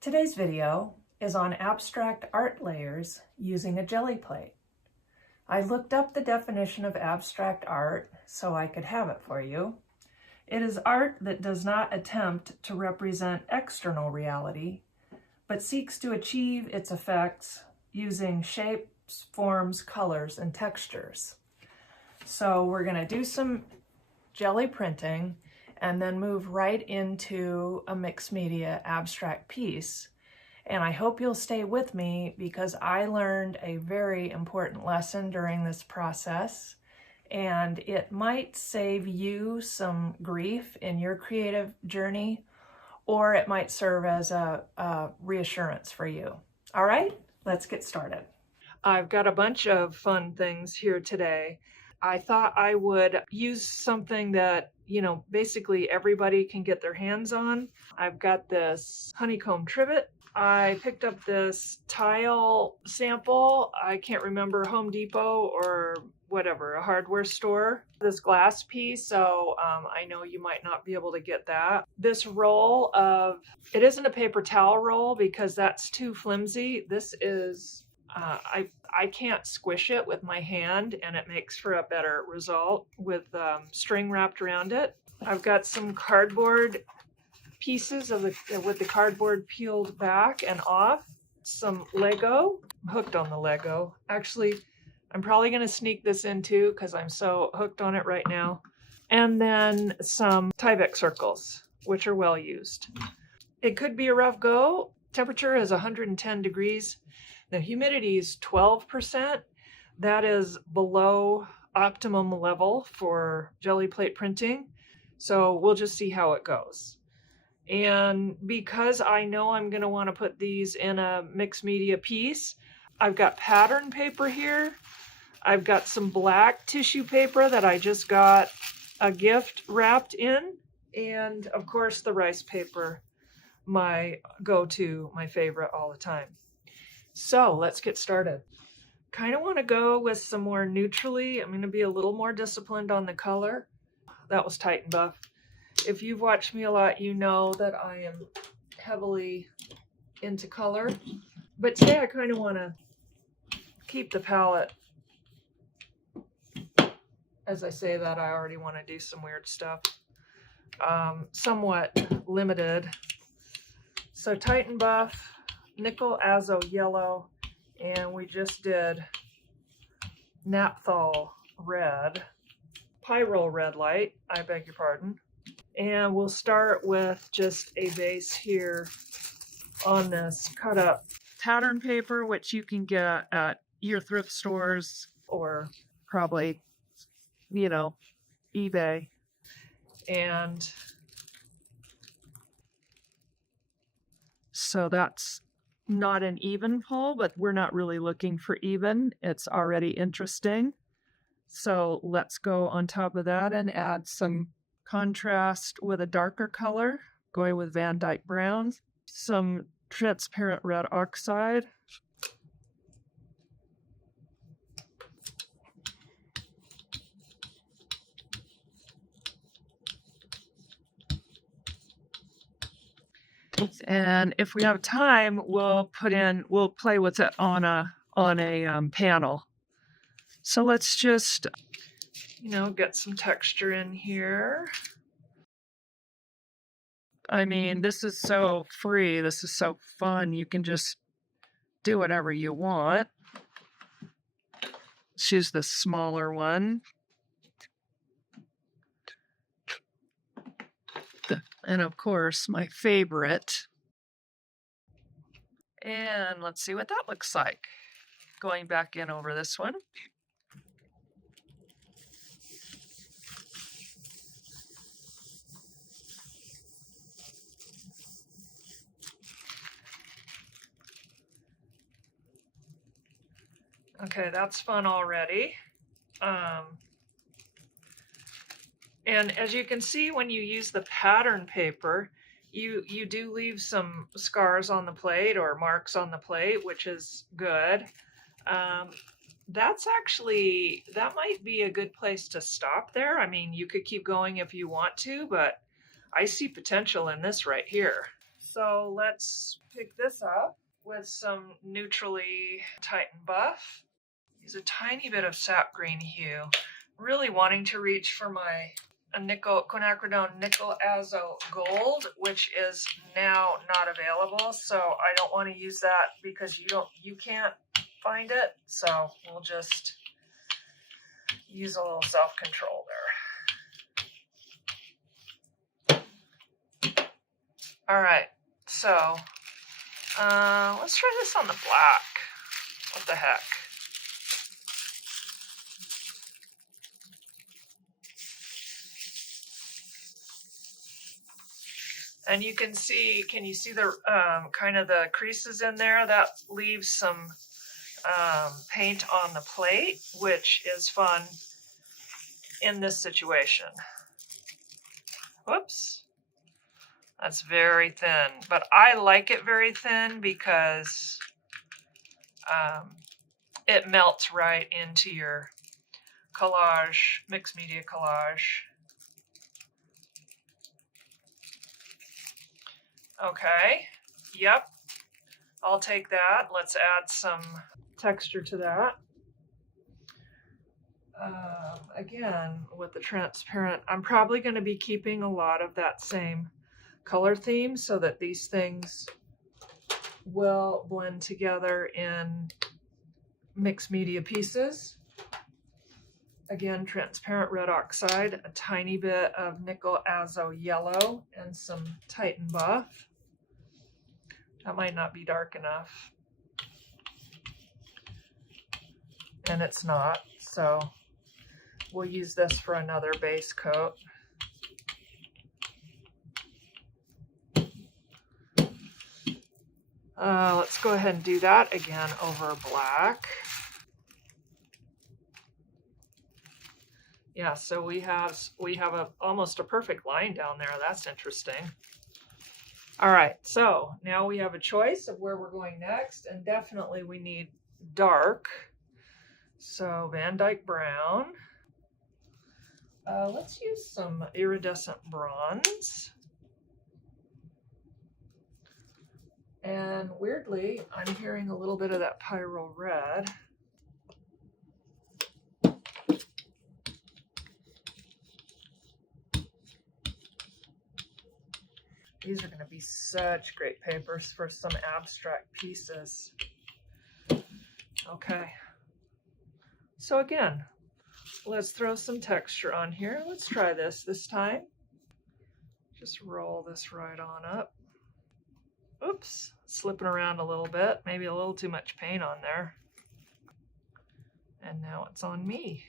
Today's video is on abstract art layers using a jelly plate. I looked up the definition of abstract art so I could have it for you. It is art that does not attempt to represent external reality, but seeks to achieve its effects using shapes, forms, colors, and textures. So we're going to do some jelly printing and then move right into a mixed media abstract piece. And I hope you'll stay with me because I learned a very important lesson during this process, and it might save you some grief in your creative journey, or it might serve as a reassurance for you. All right, let's get started. I've got a bunch of fun things here today. I thought I would use something that, basically everybody can get their hands on. I've got this honeycomb trivet. I picked up this tile sample. I can't remember, Home Depot or whatever, a hardware store. This glass piece, so I know you might not be able to get that. This roll of, it isn't a paper towel roll because that's too flimsy. This is, I can't squish it with my hand, and it makes for a better result with string wrapped around it. I've got some cardboard pieces of with the cardboard peeled back and off. Some Lego. I'm hooked on the Lego. Actually, I'm probably going to sneak this in too because I'm so hooked on it right now. And then some Tyvek Circles, which are well used. It could be a rough go. Temperature is 110 degrees. The humidity is 12%. That is below optimum level for jelly plate printing. So we'll just see how it goes. And because I know I'm going to want to put these in a mixed media piece, I've got pattern paper here. I've got some black tissue paper that I just got a gift wrapped in. And of course the rice paper, my go-to, my favorite all the time. So let's get started. Kind of want to go with some more neutrally. I'm going to be a little more disciplined on the color. That was tight and buff. If you've watched me a lot, you know that I am heavily into color. But today I kind of want to keep the palette. As I say that, I already want to do some weird stuff. Somewhat limited. So tight and buff, nickel azo yellow, and we just did naphthol red, pyro red light, I beg your pardon. And we'll start with just a base here on this cut up pattern paper, which you can get at your thrift stores or probably, eBay. And so that's not an even pull, but we're not really looking for even. It's already interesting. So let's go on top of that and add some contrast with a darker color, going with Van Dyke Brown, some transparent red oxide, and if we have time, we'll play with it on a panel. So let's just get some texture in here. I mean, this is so free. This is so fun. You can just do whatever you want. Let's use the smaller one. And of course, my favorite. And let's see what that looks like. Going back in over this one. Okay, that's fun already. And as you can see, when you use the pattern paper, you do leave some scars on the plate or marks on the plate, which is good. That might be a good place to stop there. I mean, you could keep going if you want to, but I see potential in this right here. So let's pick this up with some neutrally tightened buff. Use a tiny bit of sap green hue. Really wanting to reach for my quinacridone nickel azo gold, which is now not available. So I don't want to use that because you can't find it. So we'll just use a little self-control there. All right, so let's try this on the black. What the heck? And you can see, can you see the kind of the creases in there? That leaves some paint on the plate, which is fun in this situation. Whoops. That's very thin, but I like it very thin because it melts right into your collage, mixed media collage. Okay, yep, I'll take that. Let's add some texture to that. Again, with the transparent, I'm probably going to be keeping a lot of that same color theme so that these things will blend together in mixed media pieces. Again, transparent red oxide, a tiny bit of nickel azo yellow, and some Titan buff. That might not be dark enough. And it's not, so we'll use this for another base coat. Let's go ahead and do that again over black. Yeah, so we have almost a perfect line down there. That's interesting. All right, so now we have a choice of where we're going next, and definitely we need dark. So Van Dyke brown. Let's use some iridescent bronze. And weirdly, I'm hearing a little bit of that pyro red. These are going to be such great papers for some abstract pieces. Okay. So again, let's throw some texture on here. Let's try this time. Just roll this right on up. Oops, slipping around a little bit. Maybe a little too much paint on there. And now it's on me.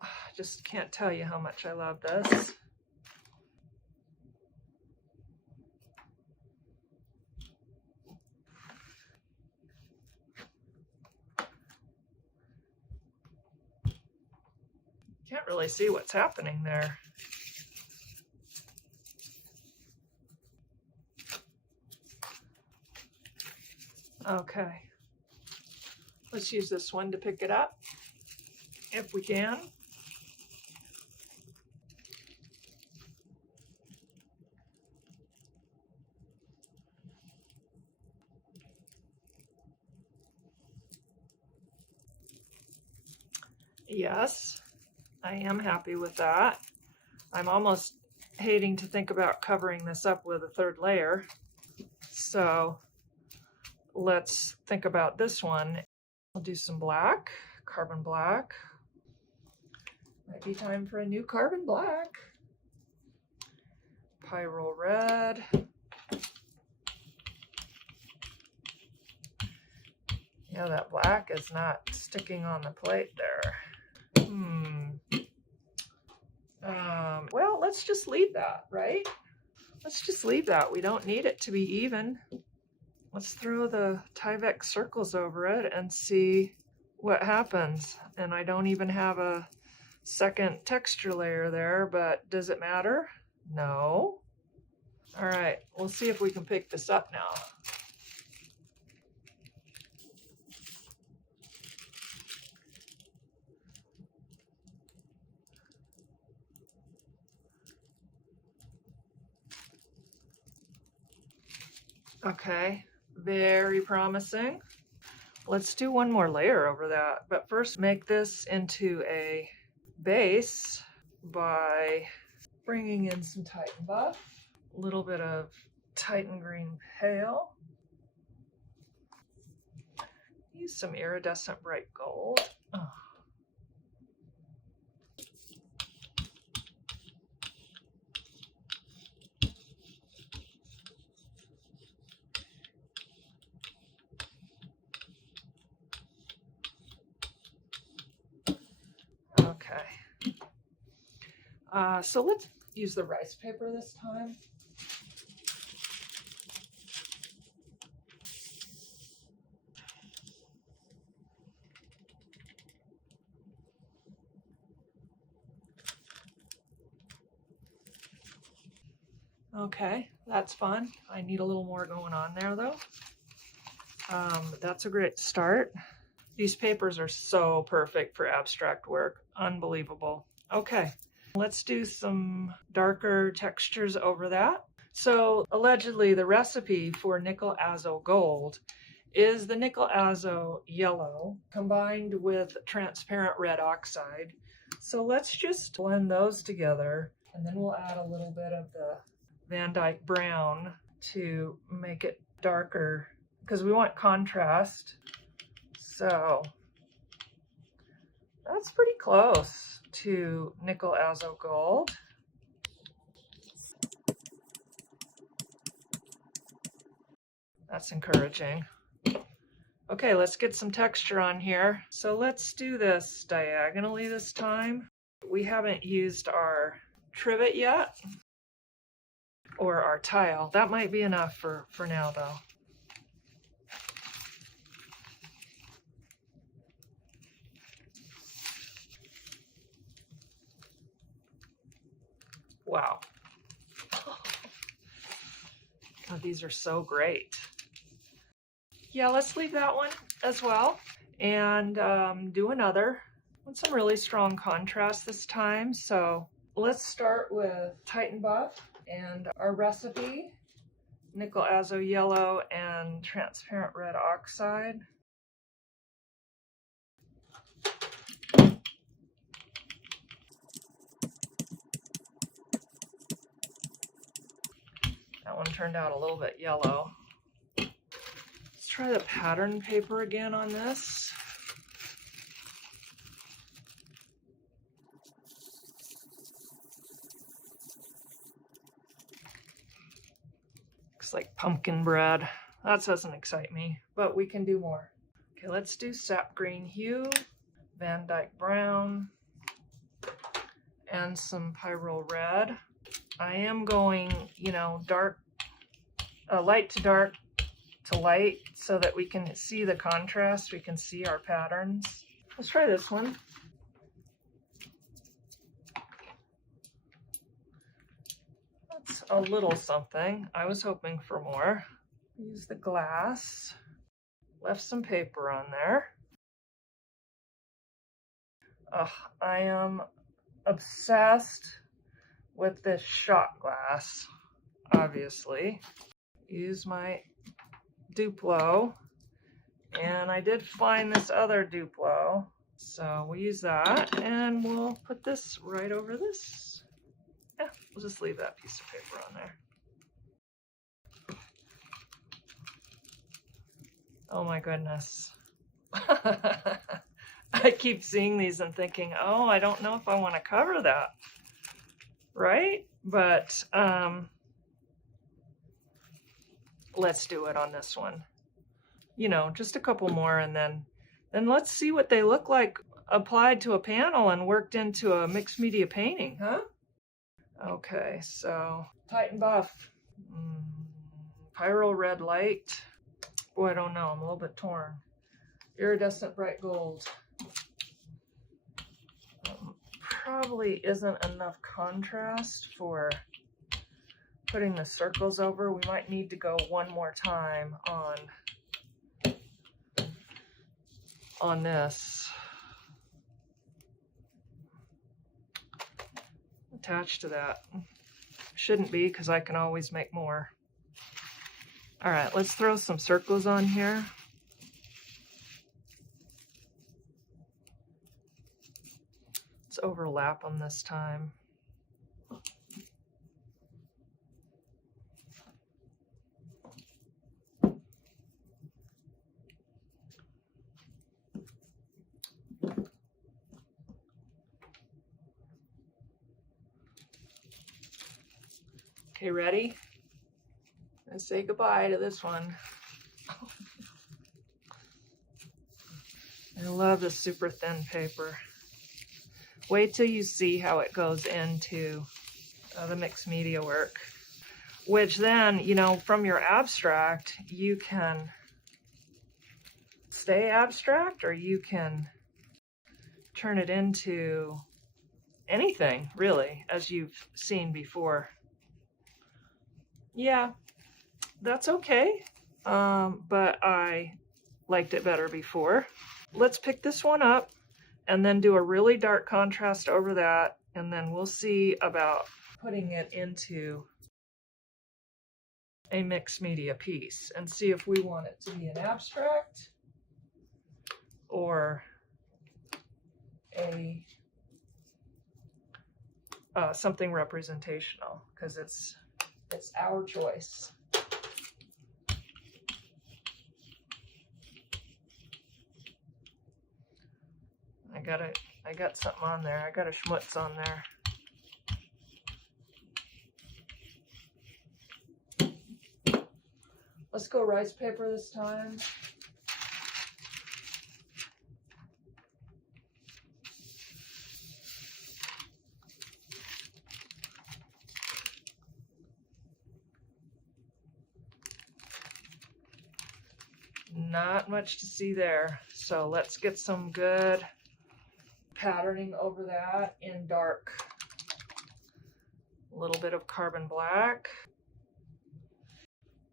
I just can't tell you how much I love this. Can't really see what's happening there. Okay, let's use this one to pick it up, if we can. Yes, I am happy with that. I'm almost hating to think about covering this up with a third layer. So let's think about this one. I'll do some black, carbon black. Might be time for a new carbon black. Pyro red. Yeah, that black is not sticking on the plate there. Well, let's just leave that, right? Let's just leave that. We don't need it to be even. Let's throw the Tyvek Circles over it and see what happens. And I don't even have a second texture layer there, but does it matter? No. All right, we'll see if we can pick this up now. Okay, very promising. Let's do one more layer over that, but first make this into a base by bringing in some Titan Buff, a little bit of Titan Green Pale, use some iridescent bright gold. Oh. Okay. So let's use the rice paper this time. Okay, that's fun. I need a little more going on there though. But that's a great start. These papers are so perfect for abstract work. Unbelievable. Okay, let's do some darker textures over that. So allegedly the recipe for nickel azo gold is the nickel azo yellow combined with transparent red oxide. So let's just blend those together, and then we'll add a little bit of the Van Dyke brown to make it darker because we want contrast. So that's pretty close to nickel azo gold. That's encouraging. Okay, let's get some texture on here. So let's do this diagonally this time. We haven't used our trivet yet, or our tile. That might be enough for now though. Wow. Oh, these are so great. Yeah, let's leave that one as well and do another. I want some really strong contrast this time. So let's start with Titan Buff and our recipe, nickel azo yellow and transparent red oxide. That one turned out a little bit yellow. Let's try the pattern paper again on this. Looks like pumpkin bread. That doesn't excite me, but we can do more. Okay, let's do sap green hue, Van Dyke brown, and some pyrrole red. I am going, dark, light to dark to light so that we can see the contrast, we can see our patterns. Let's try this one. That's a little something. I was hoping for more. Use the glass. Left some paper on there. I am obsessed with this shot glass, obviously. Use my Duplo, and I did find this other Duplo, so we'll use that, and we'll put this right over this. Yeah, we'll just leave that piece of paper on there. Oh my goodness. I keep seeing these and thinking, oh, I don't know if I want to cover that, right? But let's do it on this one. Just a couple more, and then let's see what they look like applied to a panel and worked into a mixed media painting, huh? Okay, so Titan Buff, Pyrrole Red Light. Boy, I don't know, I'm a little bit torn. Iridescent Bright Gold. Probably isn't enough contrast for putting the circles over. We might need to go one more time on this. Attached to that. Shouldn't be, because I can always make more. All right, let's throw some circles on here. Let's overlap them this time. Okay, ready? Let's say goodbye to this one. I love this super thin paper. Wait till you see how it goes into the mixed media work, which then, you know, from your abstract, you can stay abstract or you can turn it into anything, really, as you've seen before. Yeah, that's okay, but I liked it better before. Let's pick this one up and then do a really dark contrast over that, and then we'll see about putting it into a mixed media piece and see if we want it to be an abstract or a something representational, because it's our choice. I got something on there. I got a schmutz on there. Let's go rice paper this time. Not much to see there. So let's get some good patterning over that in dark. A little bit of carbon black.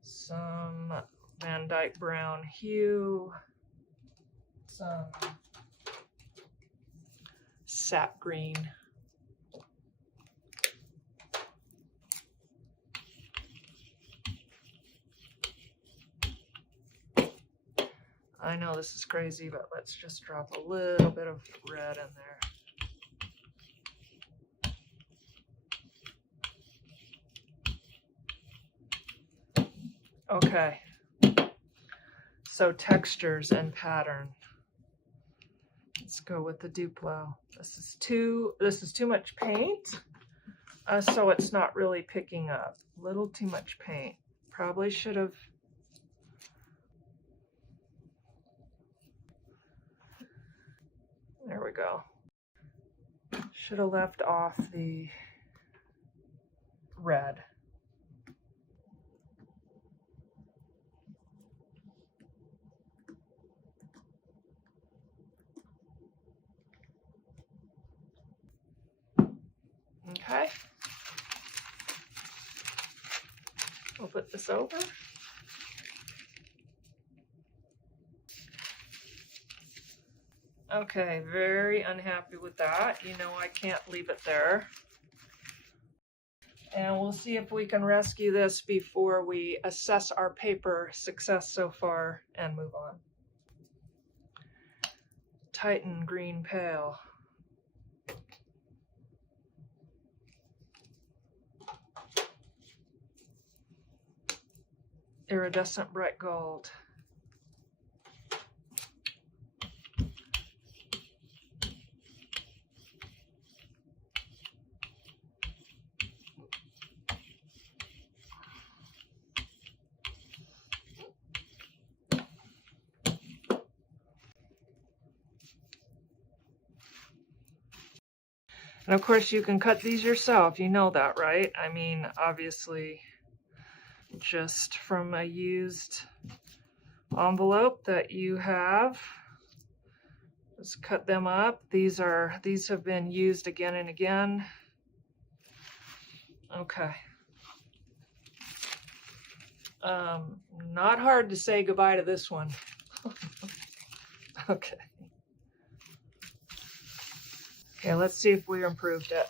Some Van Dyke brown hue. Some sap green. I know this is crazy, but let's just drop a little bit of red in there. Okay, so textures and pattern. Let's go with the Duplo. This is too much paint, so it's not really picking up. A little too much paint. Probably should have. There we go. Should have left off the red. Okay. We'll put this over. Okay, very unhappy with that. You know I can't leave it there. And we'll see if we can rescue this before we assess our paper success so far and move on. Titan green pale. Iridescent bright gold. And of course you can cut these yourself, you know that, right? I mean, obviously, just from a used envelope that you have, just cut them up. These have been used again and again. Okay. Not hard to say goodbye to this one. Okay. Okay, let's see if we improved it.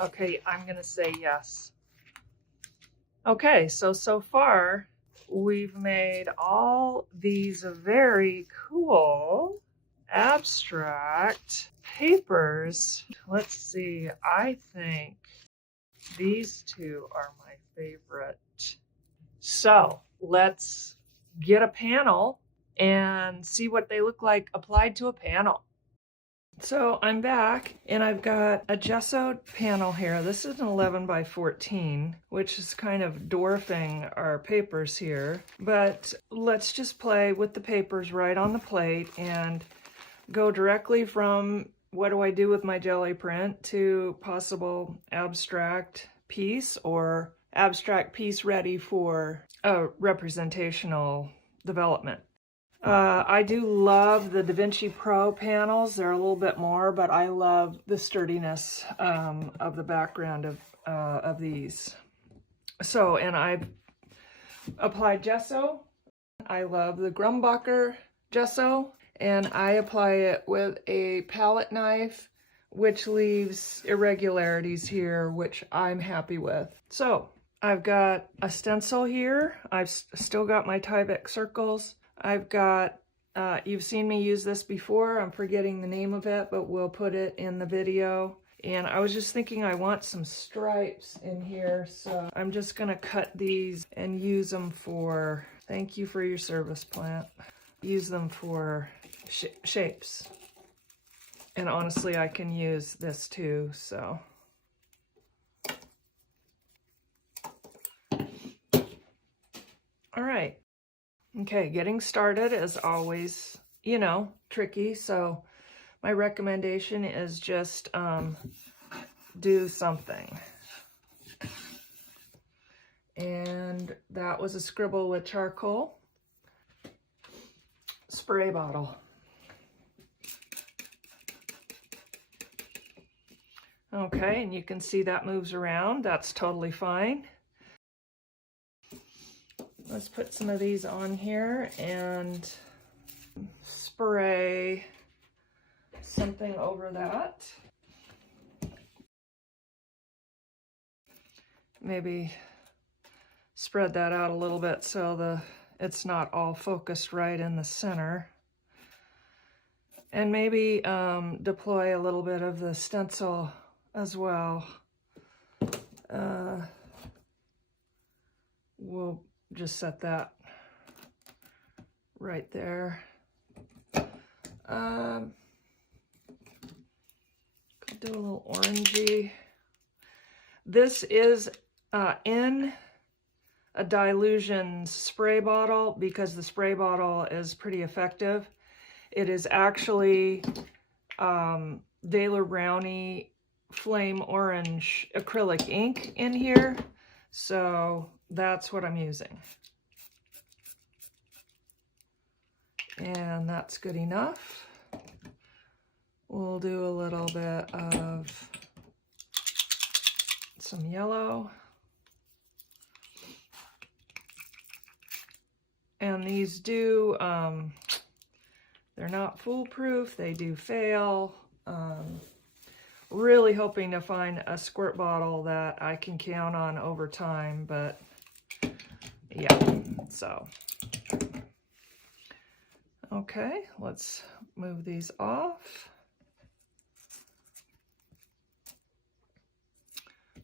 Okay, I'm gonna say yes. Okay, so far we've made all these very cool abstract papers. Let's see, I think these two are my favorite. So let's get a panel and see what they look like applied to a panel. So I'm back and I've got a gessoed panel here. This is an 11 by 14, which is kind of dwarfing our papers here. But let's just play with the papers right on the plate and go directly from what do I do with my jelly print to possible abstract piece or abstract piece ready for a representational development. I do love the DaVinci Pro panels. They're a little bit more, but I love the sturdiness of the background of these. So, and I've applied gesso. I love the Grumbacher gesso, and I apply it with a palette knife, which leaves irregularities here, which I'm happy with. So, I've got a stencil here. I've still got my Tyvek Circles. I've got, you've seen me use this before. I'm forgetting the name of it, but we'll put it in the video. And I was just thinking I want some stripes in here, so I'm just gonna cut these and use them for, thank you for your service, plant. Use them for shapes. And honestly, I can use this too, so. All right. Okay, getting started is always, you know, tricky. So my recommendation is just do something. And that was a scribble with charcoal. Spray bottle. Okay, and you can see that moves around. That's totally fine. Let's put some of these on here and spray something over that. Maybe spread that out a little bit so it's not all focused right in the center. And maybe deploy a little bit of the stencil as well. We'll just set that right there. Could do a little orangey. This is in a dilution spray bottle because the spray bottle is pretty effective. It is actually Daler Brownie Flame Orange acrylic ink in here, so that's what I'm using. And that's good enough. We'll do a little bit of some yellow. And these do, they're not foolproof, they do fail. Really hoping to find a squirt bottle that I can count on over time, but yeah, so. Okay, let's move these off.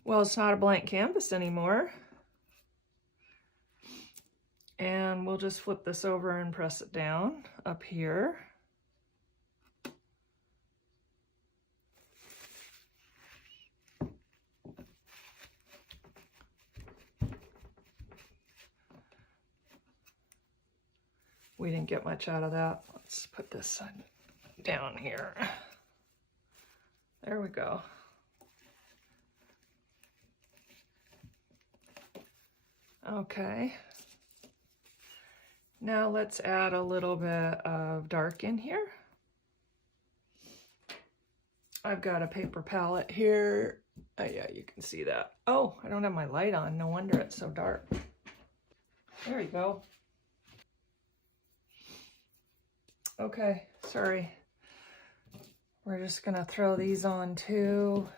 Well, it's not a blank canvas anymore. And we'll just flip this over and press it down up here. We didn't get much out of that. Let's put this down here. There we go. Okay. Now let's add a little bit of dark in here. I've got a paper palette here. Oh yeah, you can see that. Oh, I don't have my light on. No wonder it's so dark. There you go. Okay, sorry. We're just gonna throw these on too.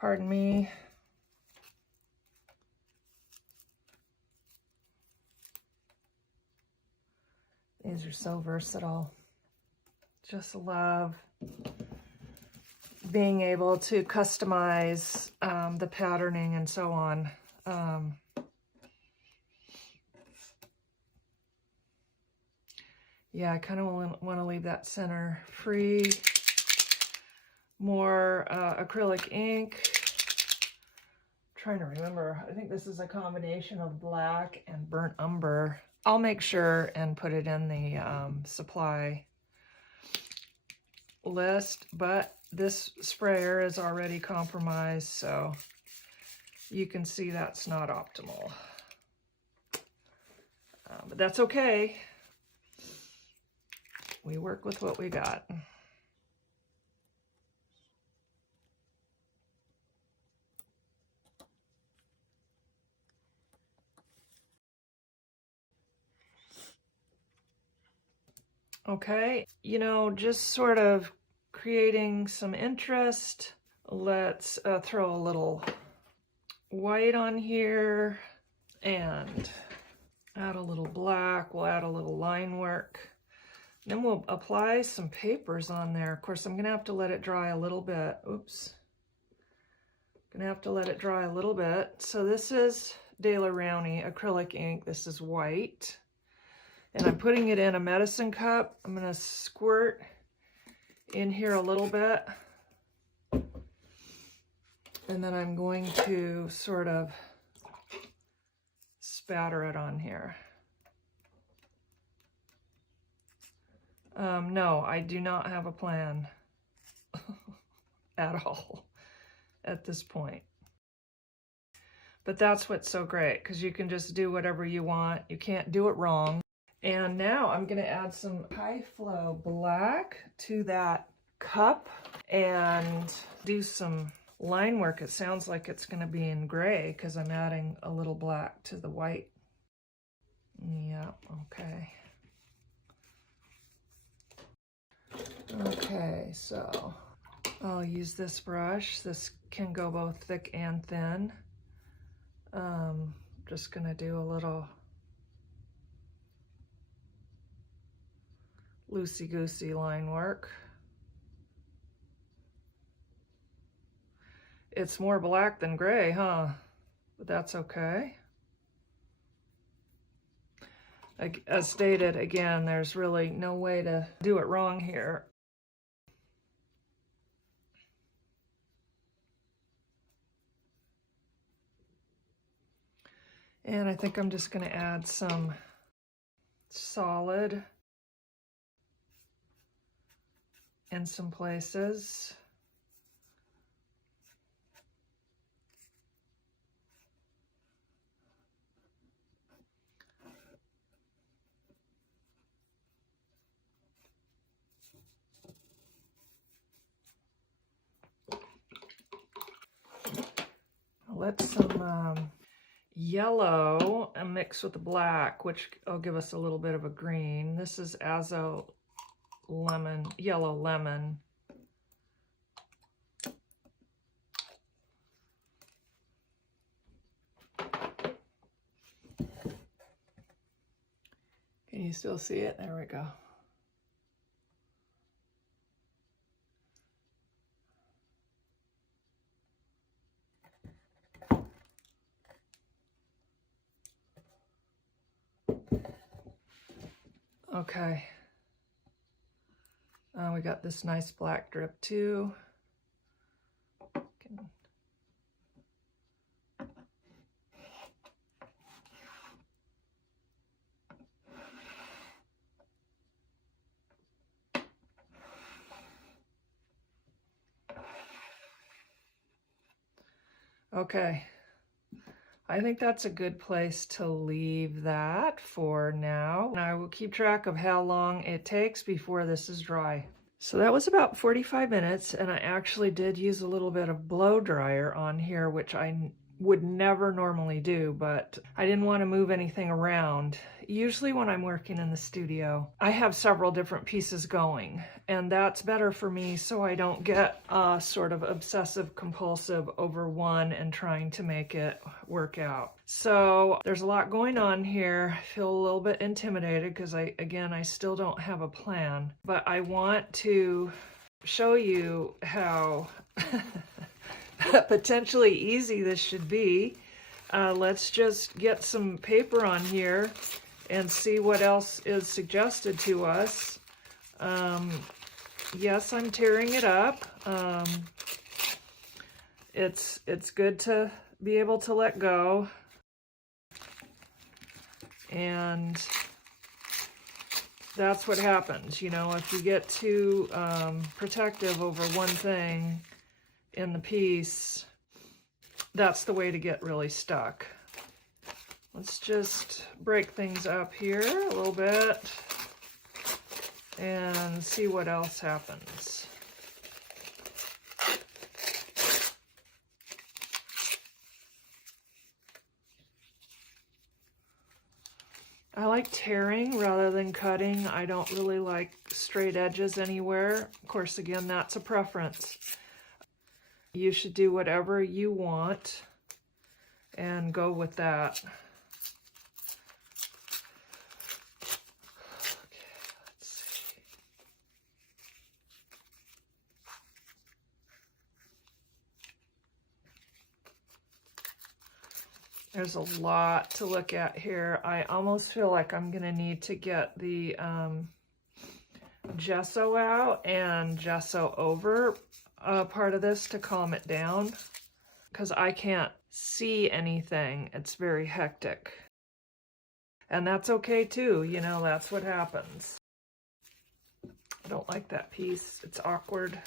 Pardon me. These are so versatile. Just love being able to customize the patterning and so on. Yeah, I kind of want to leave that center free. More acrylic ink. I'm trying to remember. I think this is a combination of black and burnt umber. I'll make sure and put it in the supply list, but this sprayer is already compromised, so you can see that's not optimal. But that's okay. We work with what we got. Okay, you know, just sort of creating some interest. Let's throw a little white on here and add a little black. We'll add a little line work. Then we'll apply some papers on there. Of course, I'm gonna have to let it dry a little bit. Oops. Gonna have to let it dry a little bit. So this is De La Rowney acrylic ink. This is white. And I'm putting it in a medicine cup. I'm gonna squirt in here a little bit. And then I'm going to sort of spatter it on here. No, I do not have a plan at all at this point. But that's what's so great, because you can just do whatever you want. You can't do it wrong. And now I'm going to add some high flow black to that cup and do some line work. It sounds like it's going to be in gray because I'm adding a little black to the white. Yeah, okay. Okay, so I'll use this brush. This can go both thick and thin. Just gonna do a little loosey-goosey line work. It's more black than gray, huh? But that's okay. As stated, again, there's really no way to do it wrong here. And I think I'm just going to add some solid in some places. Let some yellow and mix with the black, which will give us a little bit of a green. This is Azo lemon, yellow lemon. Can you still see it? There we go. Okay, we got this nice black drip too. Okay. I think that's a good place to leave that for now. And I will keep track of how long it takes before this is dry. So that was about 45 minutes, and I actually did use a little bit of blow dryer on here, which I would never normally do, but I didn't want to move anything around. Usually when I'm working in the studio, I have several different pieces going, and that's better for me so I don't get sort of obsessive compulsive over one and trying to make it work out. So there's a lot going on here. I feel a little bit intimidated because I still don't have a plan, but I want to show you how potentially easy this should be. Let's just get some paper on here and see what else is suggested to us. Yes, I'm tearing it up. It's good to be able to let go. And that's what happens, you know, if you get too protective over one thing in the piece, that's the way to get really stuck. Let's just break things up here a little bit and see what else happens. I like tearing rather than cutting. I don't really like straight edges anywhere. Of course, again, that's a preference. You should do whatever you want and go with that. Okay, let's see. There's a lot to look at here. I almost feel like I'm going to need to get the gesso out and gesso over part of this to calm it down, because I can't see anything. It's very hectic. And that's okay too, you know, that's what happens. I don't like that piece. It's awkward.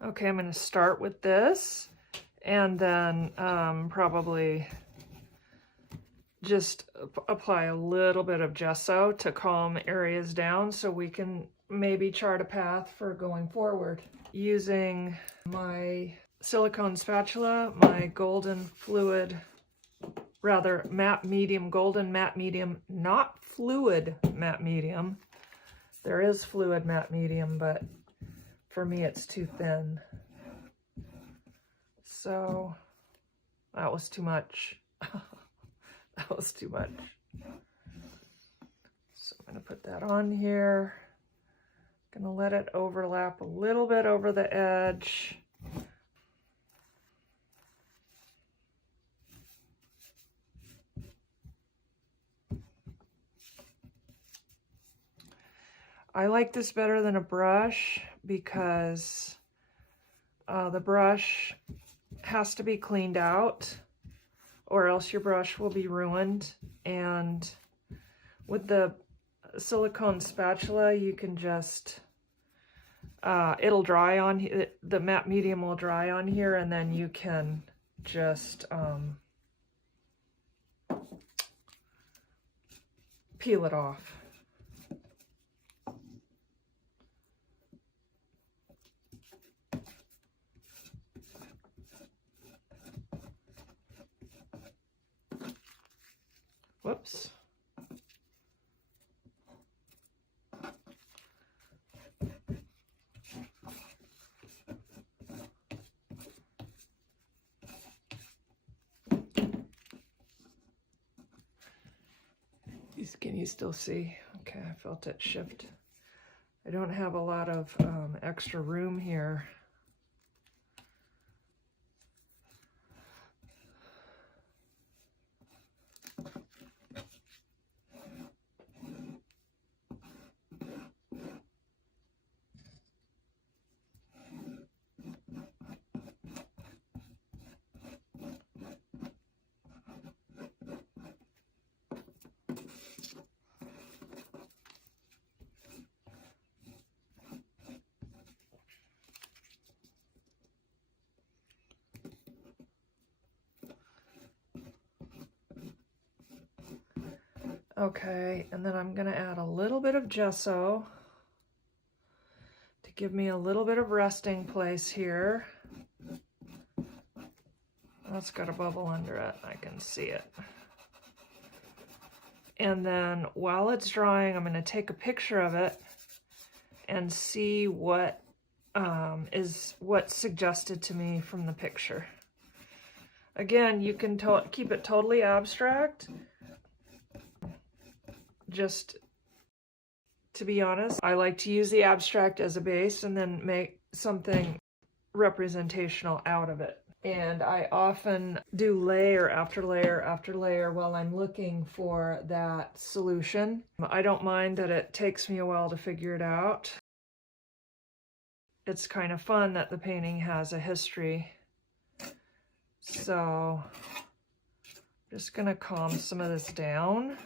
Okay, I'm going to start with this and then probably just apply a little bit of gesso to calm areas down so we can maybe chart a path for going forward. Using my silicone spatula, my golden fluid, rather matte medium, golden matte medium, not fluid matte medium. There is fluid matte medium, but for me, it's too thin. So that was too much. That was too much. So I'm going to put that on here. Going to let it overlap a little bit over the edge. I like this better than a brush because the brush has to be cleaned out or else your brush will be ruined. And with the silicone spatula, you can just, it'll dry on, the matte medium will dry on here, and then you can just peel it off. Whoops. Can you still see? Okay, I felt it shift. I don't have a lot of extra room here. Okay, and then I'm gonna add a little bit of gesso to give me a little bit of resting place here. That's got a bubble under it, I can see it. And then while it's drying, I'm gonna take a picture of it and see what is what's suggested to me from the picture. Again, you can keep it totally abstract. Just to be honest, I like to use the abstract as a base and then make something representational out of it. And I often do layer after layer after layer while I'm looking for that solution. I don't mind that it takes me a while to figure it out. It's kind of fun that the painting has a history. So I'm just gonna calm some of this down.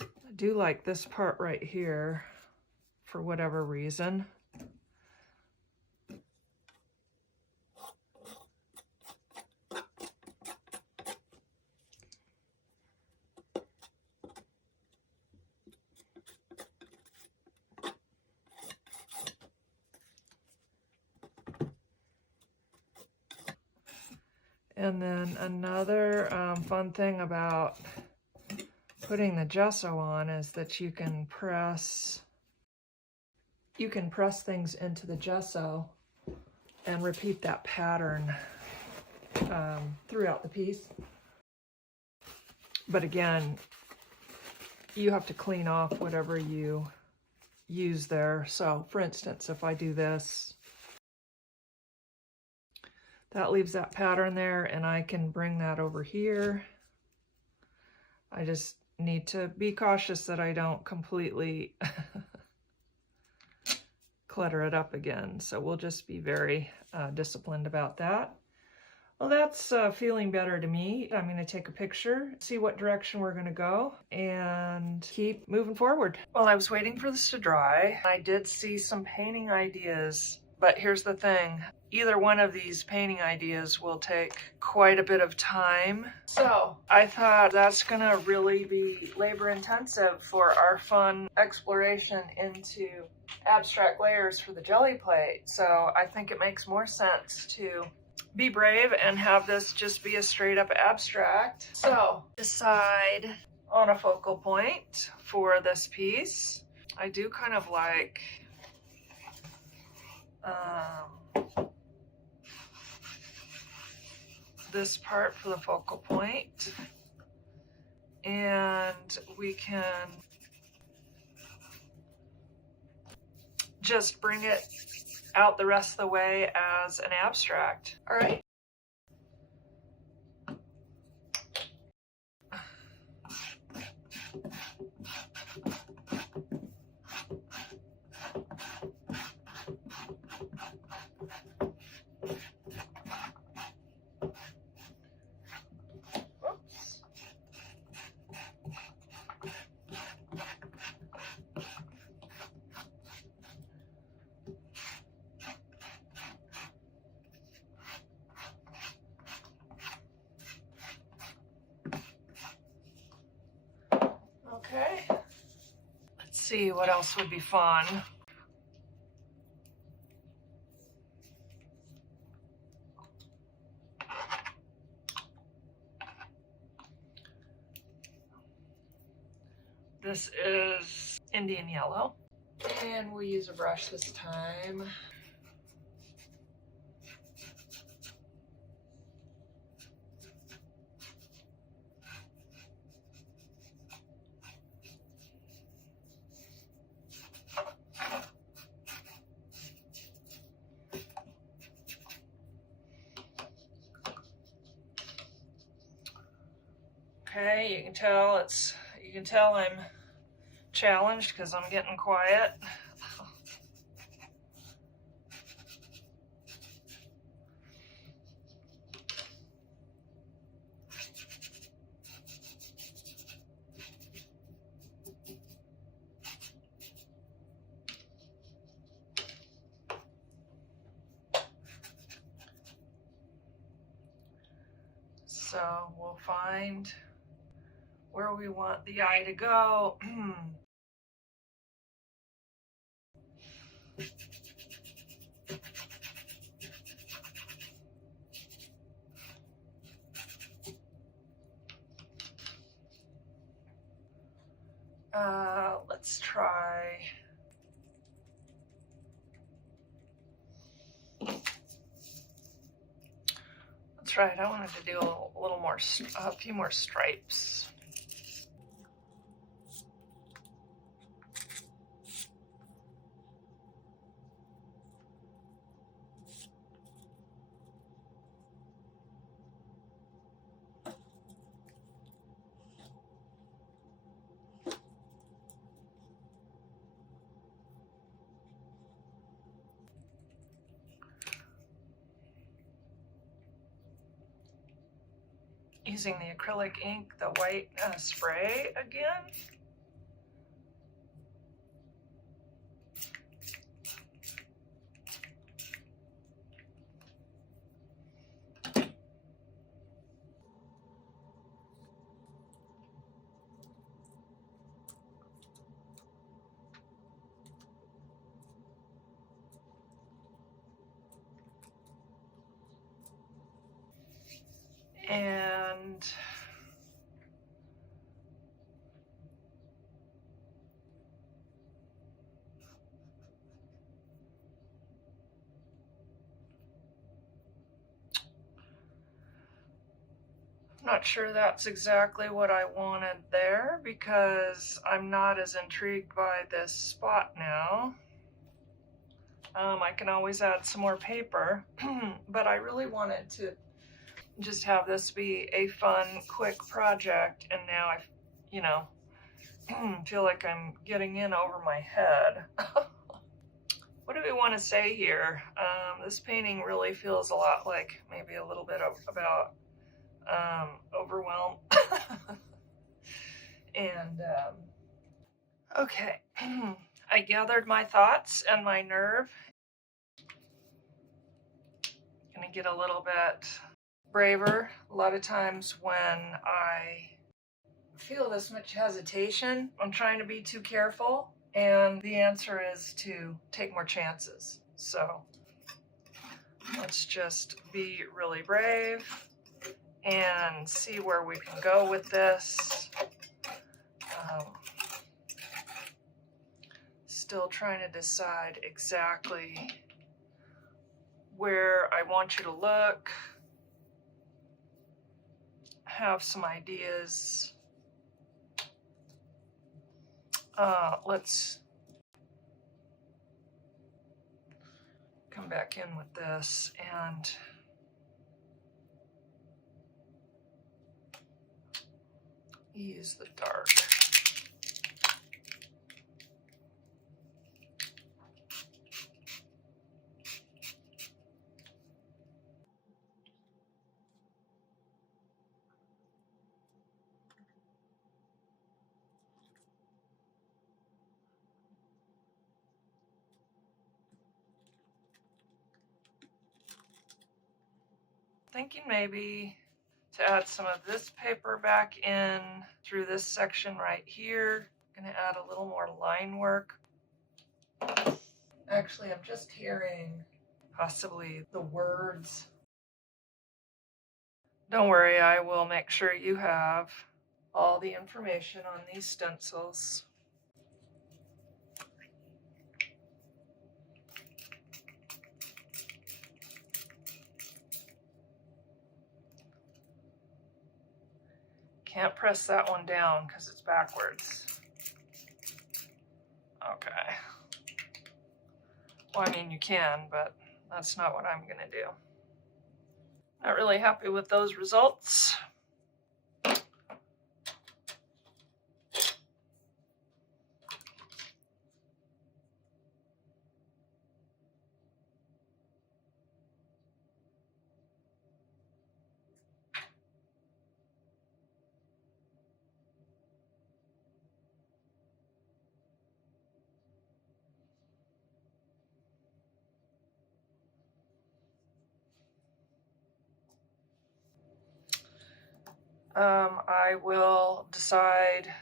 I do like this part right here for whatever reason. And then another fun thing about putting the gesso on is that you can press things into the gesso and repeat that pattern throughout the piece. But again, you have to clean off whatever you use there. So for instance, if I do this, that leaves that pattern there, and I can bring that over here. I just need to be cautious that I don't completely clutter it up again. So we'll just be very disciplined about that. Well, that's feeling better to me. I'm going to take a picture, see what direction we're going to go, and keep moving forward. While I was waiting for this to dry, I did see some painting ideas. But here's the thing, either one of these painting ideas will take quite a bit of time. So I thought that's gonna really be labor intensive for our fun exploration into abstract layers for the Gelli plate. So I think it makes more sense to be brave and have this just be a straight up abstract. So decide on a focal point for this piece. I do kind of like this part for the focal point, and we can just bring it out the rest of the way as an abstract. All right. Okay, let's see what else would be fun. This is Indian yellow, and we'll use a brush this time. Okay, you can tell I'm challenged because I'm getting quiet. So we'll find where we want the eye to go. Let's try. That's right, I wanted to do a little more, a few more stripes. Using the acrylic ink, the white spray again. And I'm not sure that's exactly what I wanted there because I'm not as intrigued by this spot now. I can always add some more paper, but I really wanted to just have this be a fun, quick project, and now I, you know, feel like I'm getting in over my head. What do we want to say here? This painting really feels a lot like maybe a little bit about overwhelm. And okay, I gathered my thoughts and my nerve. Gonna get a little bit braver. A lot of times when I feel this much hesitation, I'm trying to be too careful, and the answer is to take more chances. So let's just be really brave and see where we can go with this. Still trying to decide exactly where I want you to look. Have some ideas. Let's come back in with this and use the dark. Thinking maybe to add some of this paper back in through this section right here. Gonna add a little more line work. Actually, I'm just hearing possibly the words. Don't worry, I will make sure you have all the information on these stencils. Can't press that one down because it's backwards. Okay. Well, I mean, you can, but that's not what I'm gonna do. Not really happy with those results. I will decide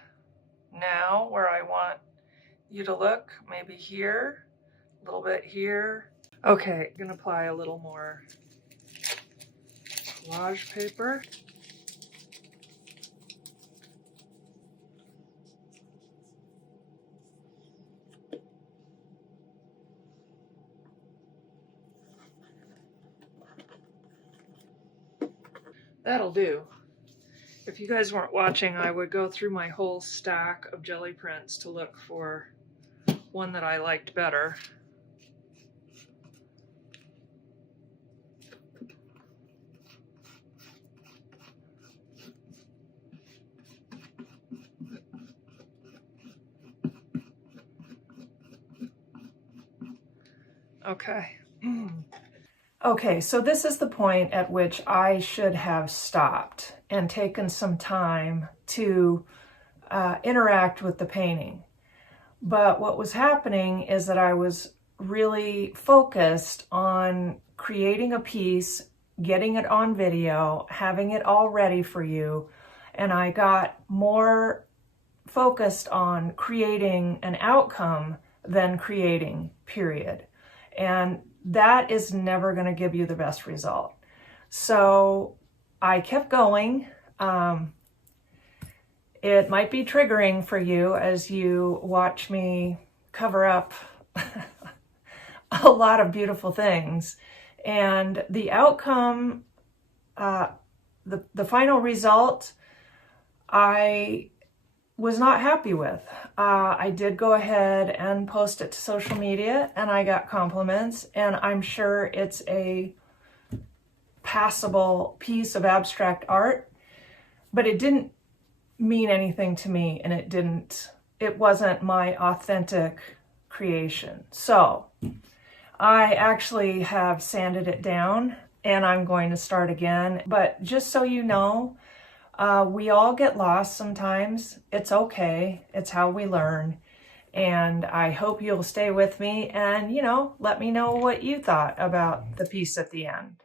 now where I want you to look. Maybe here, a little bit here. Okay, I'm gonna apply a little more collage paper. That'll do. If you guys weren't watching, I would go through my whole stack of jelly prints to look for one that I liked better. Okay. Okay, so this is the point at which I should have stopped and taken some time to interact with the painting. But what was happening is that I was really focused on creating a piece, getting it on video, having it all ready for you, and I got more focused on creating an outcome than creating, period. And that is never going to give you the best result. So I kept going. It might be triggering for you as you watch me cover up a lot of beautiful things. And the outcome, the final result, I was not happy with. I did go ahead and post it to social media and I got compliments, and I'm sure it's a passable piece of abstract art, but it didn't mean anything to me, and it wasn't my authentic creation. So I actually have sanded it down and I'm going to start again. But just so you know, we all get lost sometimes. It's okay. It's how we learn. And I hope you'll stay with me and, let me know what you thought about the piece at the end.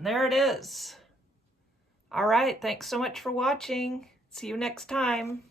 And there it is. All right, thanks so much for watching. See you next time.